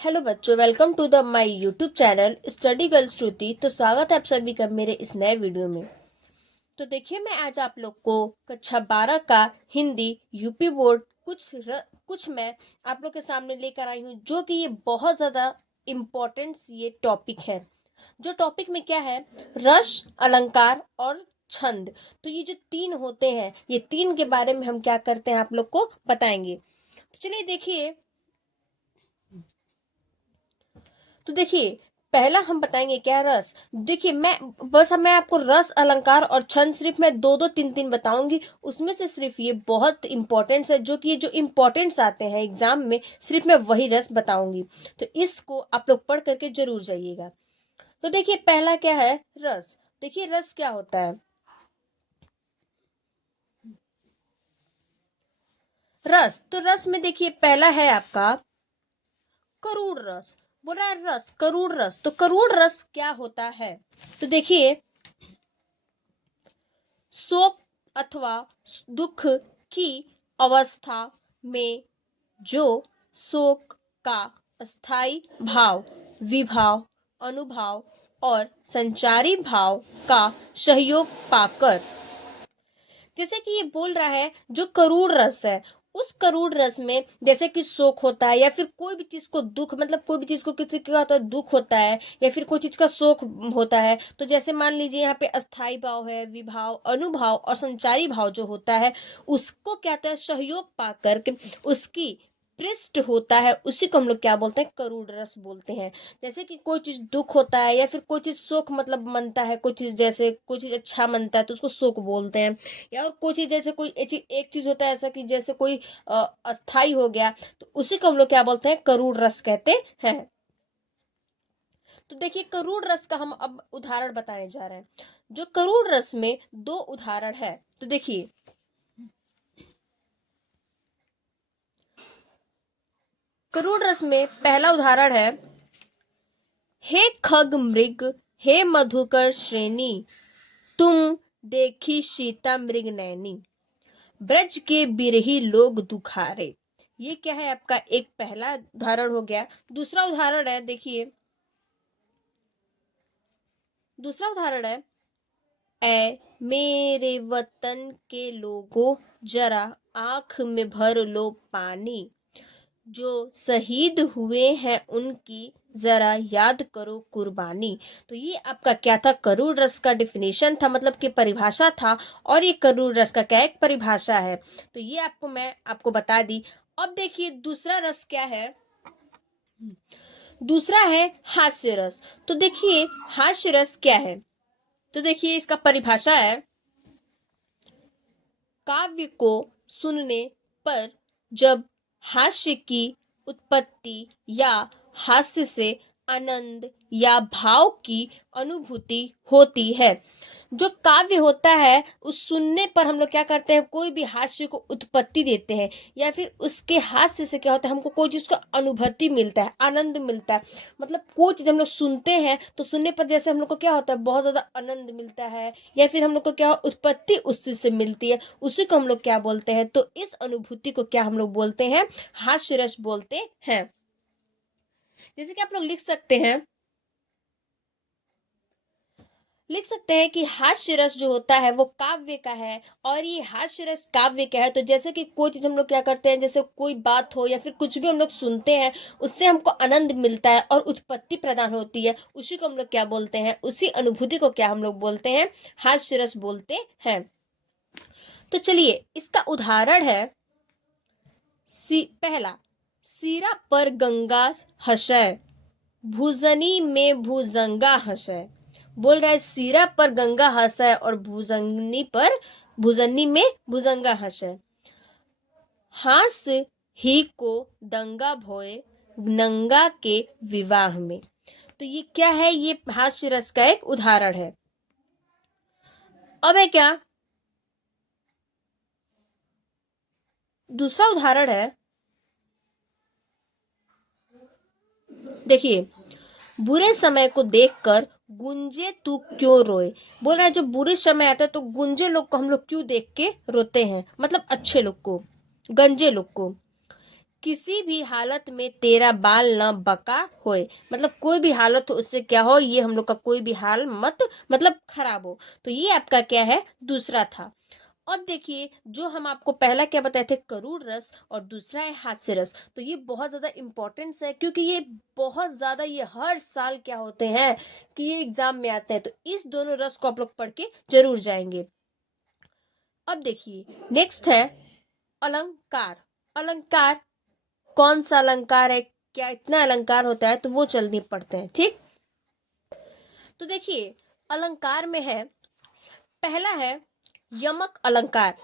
Hello बच्चों, welcome to the my YouTube channel study girl Shruti. तो स्वागत है आप सभी का मेरे इस नए वीडियो में। तो देखिए, मैं आज आप लोग को कक्षा 12 का हिंदी यूपी बोर्ड कुछ मैं आप लोग के सामने लेकर आई हूँ, जो कि ये बहुत ज़्यादा इम्पोर्टेंट ये टॉपिक है। जो टॉपिक में क्या है, रस, अलंकार और छंद। तो ये जो तीन होते हैं, ये तीन के बारे में हम क्या करते हैं आप लोग को बताएंगे। तो चलिए देखिए, पहला हम बताएंगे क्या, रस। देखिए, मैं आपको रस, अलंकार और छंद सिर्फ मैं दो दो तीन तीन बताऊंगी। उसमें से सिर्फ ये बहुत इंपॉर्टेंट है, जो कि ये जो इंपॉर्टेंट्स आते हैं एग्जाम में, सिर्फ मैं वही रस बताऊंगी। तो इसको आप लोग पढ़ करके जरूर जाइएगा। तो देखिए, पहला क्या है, रस। देखिए, रस क्या होता है। रस, तो रस में देखिए पहला है आपका करूड़ रस। बोल रहा है रस, करूड़ रस। तो करूड़ रस क्या होता है, तो देखिए, शोक अथवा दुख की अवस्था में जो शोक का स्थायी भाव, विभाव, अनुभाव और संचारी भाव का सहयोग पाकर, जैसे कि ये बोल रहा है जो करूड़ रस है, उस करूड़ रस में जैसे कि शोक होता है, या फिर कोई भी चीज को दुख, मतलब कोई भी चीज को किसी का होता है दुख होता है, या फिर कोई चीज का शोक होता है। तो जैसे मान लीजिए यहाँ पे अस्थाई भाव है, विभाव, अनुभाव और संचारी भाव जो होता है, उसको क्या होता है, सहयोग पा करके उसकी पृष्ठ होता है, उसी को हम लोग क्या बोलते हैं, करूड़ रस बोलते हैं। जैसे कि कोई चीज दुख होता है, या फिर कोई चीज शोक मतलब मनता है, कोई चीज जैसे कोई चीज अच्छा मनता है तो उसको शोक बोलते हैं। या और कुछ ही जैसे कोई एक चीज होता है ऐसा कि जैसे कोई अस्थाई हो गया, तो उसी को हम लोग क्या बोलते हैं, करूड़ रस कहते हैं। तो देखिए, करूड़ रस का हम अब उदाहरण बताने जा रहे हैं। जो करूड़ रस में दो उदाहरण है, तो देखिए, करूड़ रस में पहला उदाहरण है, हे खग मृग, हे मधुकर श्रेणी, तुम देखी सीता मृग नैनी, ब्रज के बिरही लोग दुखारे। ये क्या है आपका, एक पहला उदाहरण हो गया। दूसरा उदाहरण है, देखिए, दूसरा उदाहरण है, ऐ मेरे वतन के लोगों, जरा आंख में भर लो पानी, जो शहीद हुए हैं उनकी जरा याद करो कुर्बानी। तो ये आपका क्या था, करूड़ रस का डिफिनेशन था, मतलब कि परिभाषा था। और ये करूड़ रस का क्या एक परिभाषा है। तो ये मैं आपको बता दी। अब देखिए, दूसरा रस क्या है, दूसरा है हास्य रस। तो देखिए, हास्य रस क्या है, तो देखिए, इसका परिभाषा है, काव्य को सुनने पर जब हास्य की उत्पत्ति या हास्य से आनंद या भाव की अनुभूति होती है। जो काव्य होता है, उस सुनने पर हम लोग क्या करते हैं, कोई भी हास्य को उत्पत्ति देते हैं, या फिर उसके हास्य से क्या होता है, हमको कोई चीज का अनुभूति मिलता है, आनंद मिलता है। मतलब कोई चीज हम लोग सुनते हैं तो सुनने पर जैसे हम लोग को क्या होता है, बहुत ज्यादा आनंद मिलता है, या फिर हम लोग को क्या उत्पत्ति उस चीज से मिलती है, उसी को हम लोग क्या बोलते हैं। तो इस अनुभूति को क्या हम लोग बोलते हैं, हास्य रस बोलते हैं। जैसे कि आप लोग लिख सकते हैं कि हास्य रस जो होता है वो काव्य का है, और ये हास्य रस काव्य का है। तो जैसे कि कोई चीज हम लोग क्या करते हैं, जैसे कोई बात हो या फिर कुछ भी हम लोग सुनते हैं, उससे हमको आनंद मिलता है और उत्पत्ति प्रदान होती है, उसी को हम लोग क्या बोलते हैं, उसी अनुभूति को क्या हम लोग बोलते हैं, हास्य रस बोलते हैं। तो चलिए, इसका उदाहरण है, पहला, सिरा पर गंगा हसै, भुजनी में भुजंगा हसै। बोल रहा है सिरा पर गंगा हंसा और भुजंगनी में भुजंगा हंसा। हास ही को दंगा भोए नंगा के विवाह में। तो ये क्या है, ये हास्य रस का एक उदाहरण है। अब है क्या, दूसरा उदाहरण है, देखिए, बुरे समय को देखकर गुंजे तू क्यों रोए। बोल रहा है जो बुरे समय आता है तो गुंजे लोग को हम लोग क्यों देख के रोते हैं, मतलब अच्छे लोग को, गंजे लोग को। किसी भी हालत में तेरा बाल न बका होए, मतलब कोई भी हालत हो उससे क्या हो, ये हम लोग का कोई भी हाल मत मतलब खराब हो। तो ये आपका क्या है, दूसरा था। अब देखिए, जो हम आपको पहला क्या बताए थे, करूण रस, और दूसरा है हास्य रस। तो ये बहुत ज्यादा इंपॉर्टेंस है, क्योंकि ये बहुत ज्यादा, ये हर साल क्या होते हैं कि ये एग्जाम में आते हैं। तो इस दोनों रस को आप लोग पढ़ के जरूर जाएंगे। अब देखिए, नेक्स्ट है अलंकार। अलंकार कौन सा अलंकार है, क्या इतना अलंकार होता है, तो वो जल्दी पढ़ते हैं, ठीक। तो देखिए, अलंकार में है, पहला है यमक अलंकार।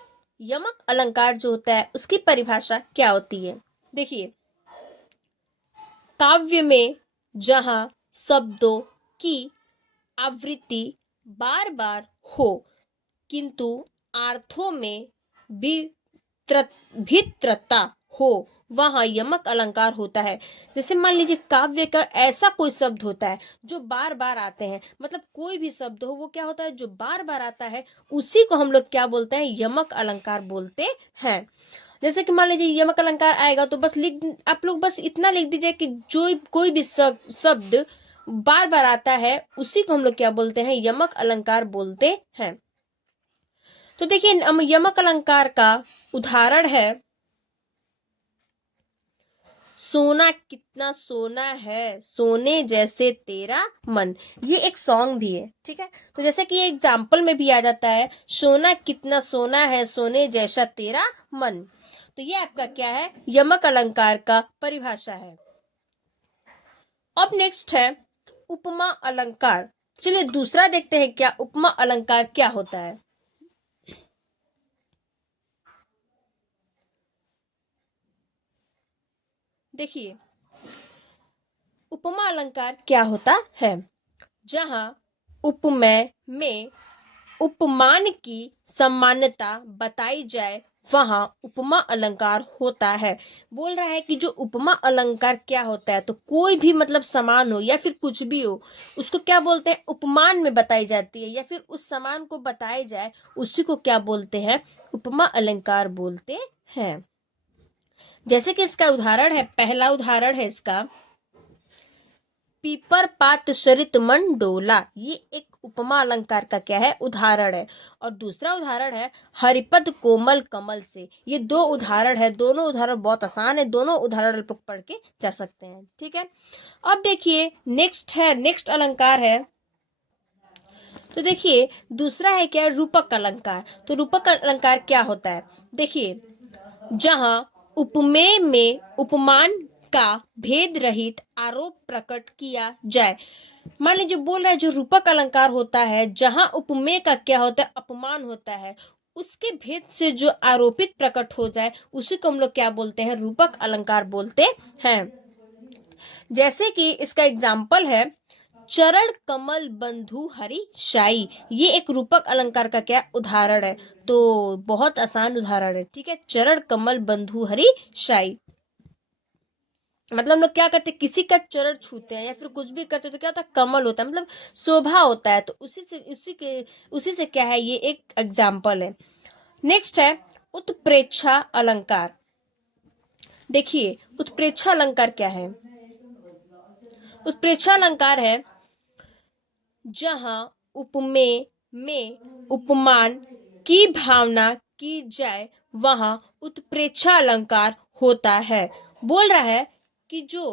यमक अलंकार जो होता है उसकी परिभाषा क्या होती है, देखिए, काव्य में जहां शब्दों की आवृत्ति बार बार हो, किंतु अर्थों में भिन्नता हो, वहां यमक अलंकार होता है। जैसे मान लीजिए, काव्य का ऐसा कोई शब्द होता है जो बार बार आते हैं, मतलब कोई भी शब्द हो वो क्या होता है, जो बार बार आता है, उसी को हम लोग क्या बोलते हैं, यमक अलंकार बोलते हैं। जैसे कि मान लीजिए यमक अलंकार आएगा तो बस लिख, आप लोग बस इतना लिख दीजिए कि जो कोई भी शब्द बार बार आता है, उसी को हम लोग क्या बोलते हैं, यमक अलंकार बोलते हैं। तो देखिए, यमक अलंकार का उदाहरण है, सोना कितना सोना है, सोने जैसे तेरा मन। ये एक सॉन्ग भी है, ठीक है। तो जैसे कि ये एग्जाम्पल में भी आ जाता है, सोना कितना सोना है, सोने जैसा तेरा मन। तो ये आपका क्या है, यमक अलंकार का परिभाषा है। अब नेक्स्ट है उपमा अलंकार। चलिए दूसरा देखते हैं, क्या उपमा अलंकार क्या होता है। देखिए, उपमा अलंकार क्या होता है, जहां उपमेय में उपमान की समानता बताई जाए, वहां उपमा अलंकार होता है। बोल रहा है कि जो उपमा अलंकार क्या होता है, तो कोई भी मतलब समान हो या फिर कुछ भी हो, उसको क्या बोलते हैं, उपमान में बताई जाती है, या फिर उस समान को बताया जाए, उसी को क्या बोलते हैं, उपमा अलंकार बोलते हैं। जैसे कि इसका उदाहरण है, पहला उदाहरण है इसका, पीपर पात सरित मन डोला। ये एक उपमा अलंकार का क्या है, उदाहरण है। और दूसरा उदाहरण है हरिपद कोमल कमल से। ये दो उदाहरण है, दोनों उदाहरण बहुत आसान है, दोनों उदाहरण पढ़ के जा सकते हैं, ठीक है। अब देखिए, नेक्स्ट अलंकार है, तो देखिए दूसरा है क्या, रूपक अलंकार। तो रूपक अलंकार क्या होता है, देखिए, जहां उपमेय में उपमान का भेद रहित आरोप प्रकट किया जाए। मान लीजिए बोल रहा है, जो रूपक अलंकार होता है, जहां उपमेय का क्या होता है, अपमान होता है, उसके भेद से जो आरोपित प्रकट हो जाए, उसी को हम लोग क्या बोलते हैं, रूपक अलंकार बोलते हैं। जैसे कि इसका एग्जाम्पल है, चरण कमल बंधु हरि शाई। ये एक रूपक अलंकार का क्या उदाहरण है, तो बहुत आसान उदाहरण है, ठीक है। चरण कमल बंधु हरि शाई, मतलब हम लोग क्या करते हैं, किसी का चरण छूते हैं या फिर कुछ भी करते हैं, तो क्या होता है, कमल होता है, मतलब शोभा होता है। तो उसी से क्या है, ये एक एग्जाम्पल है। नेक्स्ट है उत्प्रेक्षा अलंकार। देखिए, उत्प्रेक्षा अलंकार क्या है, उत्प्रेक्षा अलंकार है, जहां उपमेय में उपमान की भावना की जाए, वहां उत्प्रेक्षा अलंकार होता है। बोल रहा है कि जो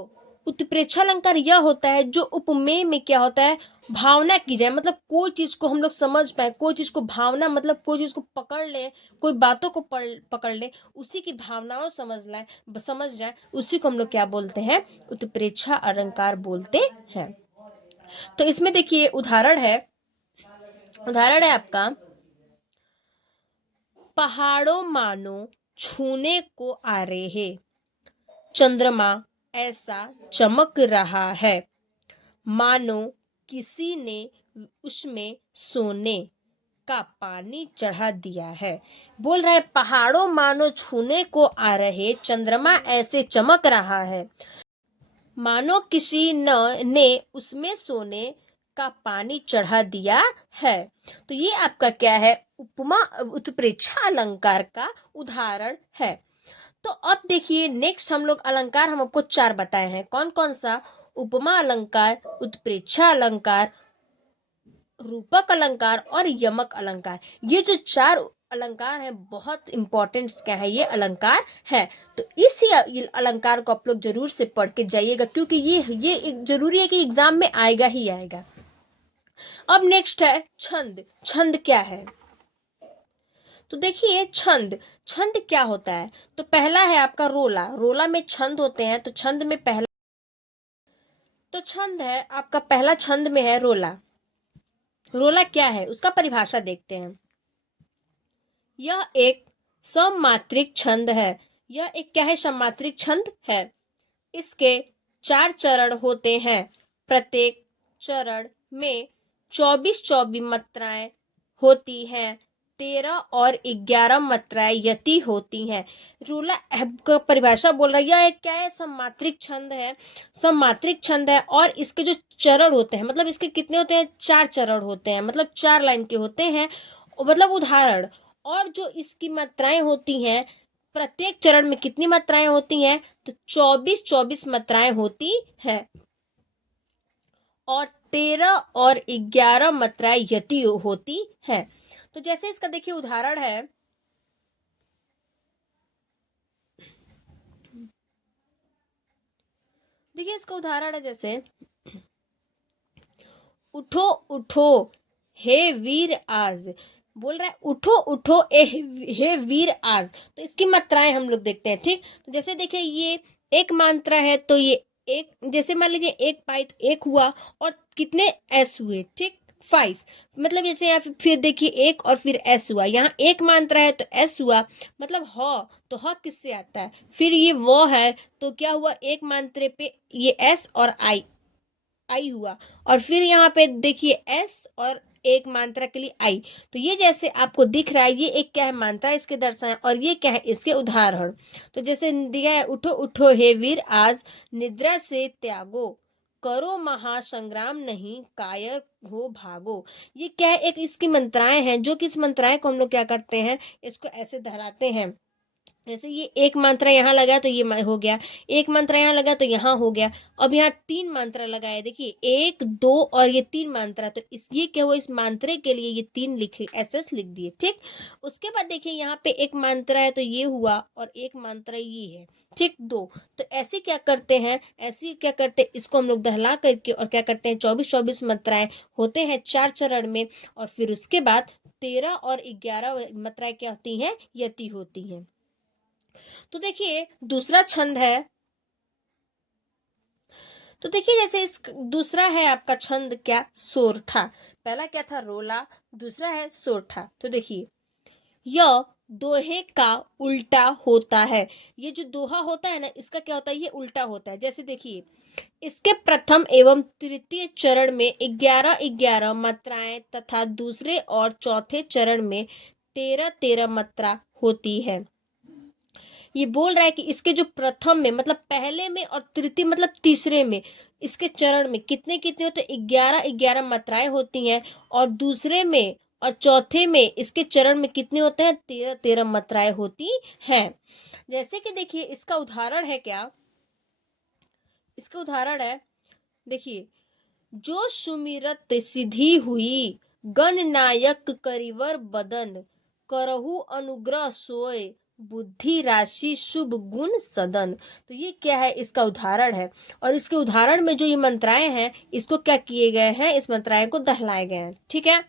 उत्प्रेक्षा अलंकार यह होता है, जो उपमेय में क्या होता है, भावना की जाए, मतलब कोई चीज को हम लोग समझ पाए, कोई चीज को भावना, मतलब कोई चीज को पकड़ ले, कोई बातों को पकड़ ले, उसी की भावनाओं समझ जाए, उसी को हम लोग क्या बोलते हैं, उत्प्रेक्षा अलंकार बोलते हैं। तो इसमें देखिए उदाहरण है आपका, पहाड़ों मानो छूने को आ रहे हैं, चंद्रमा ऐसा चमक रहा है, मानो किसी ने उसमें सोने का पानी चढ़ा दिया है। बोल रहा है, पहाड़ों मानो छूने को आ रहे, चंद्रमा ऐसे चमक रहा है, मानो किसी ने उसमें सोने का पानी चढ़ा दिया है। तो ये आपका क्या है, उपमा उत्प्रेक्षा अलंकार का उदाहरण है। तो अब देखिए नेक्स्ट हम लोग अलंकार हम आपको 4 बताए हैं। कौन कौन सा? उपमा अलंकार, उत्प्रेक्षा अलंकार, रूपक अलंकार और यमक अलंकार। ये जो 4 अलंकार है बहुत इंपॉर्टेंट क्या है, ये अलंकार है। तो इसी अलंकार को आप लोग जरूर से पढ़ के जाइएगा, क्योंकि ये एक जरूरी है कि एग्जाम में आएगा ही आएगा। अब नेक्स्ट है छंद। छंद क्या है? तो देखिए छंद, छंद क्या होता है? तो पहला है आपका रोला। रोला में छंद होते हैं। तो छंद में पहला, तो छंद है आपका, पहला छंद में है रोला। रोला क्या है उसका परिभाषा देखते हैं। यह एक सममात्रिक छंद है। यह एक क्या है? सममात्रिक छंद है। इसके 4 चरण होते हैं। प्रत्येक चरण में 24 मात्राएं होती हैं। 13 और 11 मात्राएं यति होती हैं। रोला का परिभाषा बोल रहा है, यह एक क्या है? सममात्रिक छंद है। सममात्रिक छंद है और इसके जो चरण होते हैं, मतलब इसके कितने होते हैं? 4 चरण होते हैं, मतलब 4 लाइन के होते हैं, मतलब उदाहरण। और जो इसकी मात्राएं होती हैं, प्रत्येक चरण में कितनी मात्राएं होती हैं? तो 24 मात्राएं होती हैं और 13 और 11 मात्राएं यति होती हैं। तो जैसे इसका देखिए उदाहरण है, देखिए इसका उदाहरण है जैसे, उठो उठो हे वीर आज। बोल रहा है उठो उठो हे वीर आज। तो इसकी मात्राएं हम लोग देखते हैं। ठीक, तो जैसे देखिए ये एक मात्रा है, तो ये एक, जैसे मान लीजिए एक पाई तो एक हुआ, और कितने एस हुए? ठीक, 5। मतलब जैसे यहाँ फिर देखिए एक और फिर एस हुआ। यहाँ एक मात्रा है तो एस हुआ, मतलब ह। तो ह किससे आता है? फिर ये वो है, तो क्या हुआ? एक मात्रे पे ये एस और आई हुआ, और फिर यहाँ पे देखिए एस और एक मात्रा के लिए आई। तो ये जैसे आपको दिख रहा है, ये एक क्या है? मात्रा इसके दर्शाए, और ये क्या है? इसके उदाहरण। तो जैसे दिया है, उठो उठो हे वीर आज, निद्रा से त्यागो, करो महासंग्राम नहीं, कायर हो भागो। ये क्या है? एक इसकी मंत्राएं हैं, जो कि इस मंत्राएं को हम लोग क्या करते हैं? इसको ऐसे दोहराते हैं। जैसे ये एक मात्रा यहाँ लगा तो ये हो गया, एक मात्रा यहाँ लगा तो यहाँ हो गया। अब यहाँ 3 मात्रा लगाया, देखिए 1 2 और ये 3 मात्रा, तो इस ये क्या हुआ? इस मात्रे के लिए ये 3 लिखे, एसएस लिख दिए। ठीक, उसके बाद देखिए यहाँ पे एक मात्रा है तो ये हुआ, और एक मात्रा ये है। ठीक, 2। तो ऐसे क्या करते हैं? ऐसे क्या करते हैं? इसको हम लोग दहला करके और क्या करते हैं? 24 मात्राएं होते हैं 4 चरण में, और फिर उसके बाद 13 और 11 मात्राएं क्या होती हैं? यति होती हैं। तो देखिए दूसरा छंद है, तो देखिए जैसे इस दूसरा है आपका छंद क्या? सोरठा। पहला क्या था? रोला, दूसरा है सोरठा। तो देखिए यह दोहे का उल्टा होता है। ये जो दोहा होता है ना, इसका क्या होता है? ये उल्टा होता है। जैसे देखिए इसके प्रथम एवं तृतीय चरण में 11 मात्राएं तथा दूसरे और चौथे चरण में 13 मात्रा होती है। ये बोल रहा है कि इसके जो प्रथम में, मतलब पहले में, और तृतीय मतलब तीसरे में, इसके चरण में कितने कितने होते हैं? 11 मात्राएं होती हैं, और दूसरे में और चौथे में इसके चरण में कितने होते हैं? 13 मात्राएं होती हैं। जैसे कि देखिए इसका उदाहरण है क्या? इसका उदाहरण है, देखिए, जो सुमिरत सिद्धि हुई, गणनायक करिवर बदन, करहु अनुग्रह सोय, बुद्धि राशि शुभ गुण सदन। तो ये क्या है? इसका उदाहरण है, और इसके उदाहरण में जो ये मंत्राएं हैं, इसको क्या किए गए हैं? इस मंत्राएं को दहलाए गए हैं। ठीक है,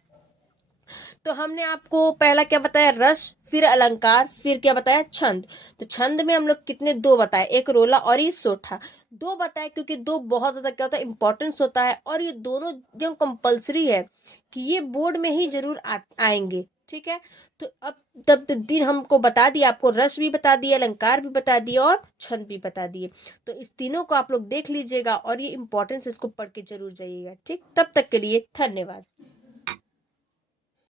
तो हमने आपको पहला क्या बताया? रस, फिर अलंकार, फिर क्या बताया? छंद। तो छंद में हम लोग कितने? 2 बताए, एक रोला और ये सोठा। 2 बताए क्योंकि 2 बहुत ज्यादा क्या होता है? इंपॉर्टेंस होता है, और ये दोनों एकदम कंपल्सरी है कि ये बोर्ड में ही जरूर आएंगे। ठीक है, तो अब तब दिन हमको बता दिया, आपको रस भी बता दिया, अलंकार भी बता दिया, और छंद भी बता दिए। तो इस तीनों को आप लोग देख लीजिएगा, और ये इंपॉर्टेंस इसको पढ़ के जरूर जाइएगा। ठीक, तब तक के लिए धन्यवाद।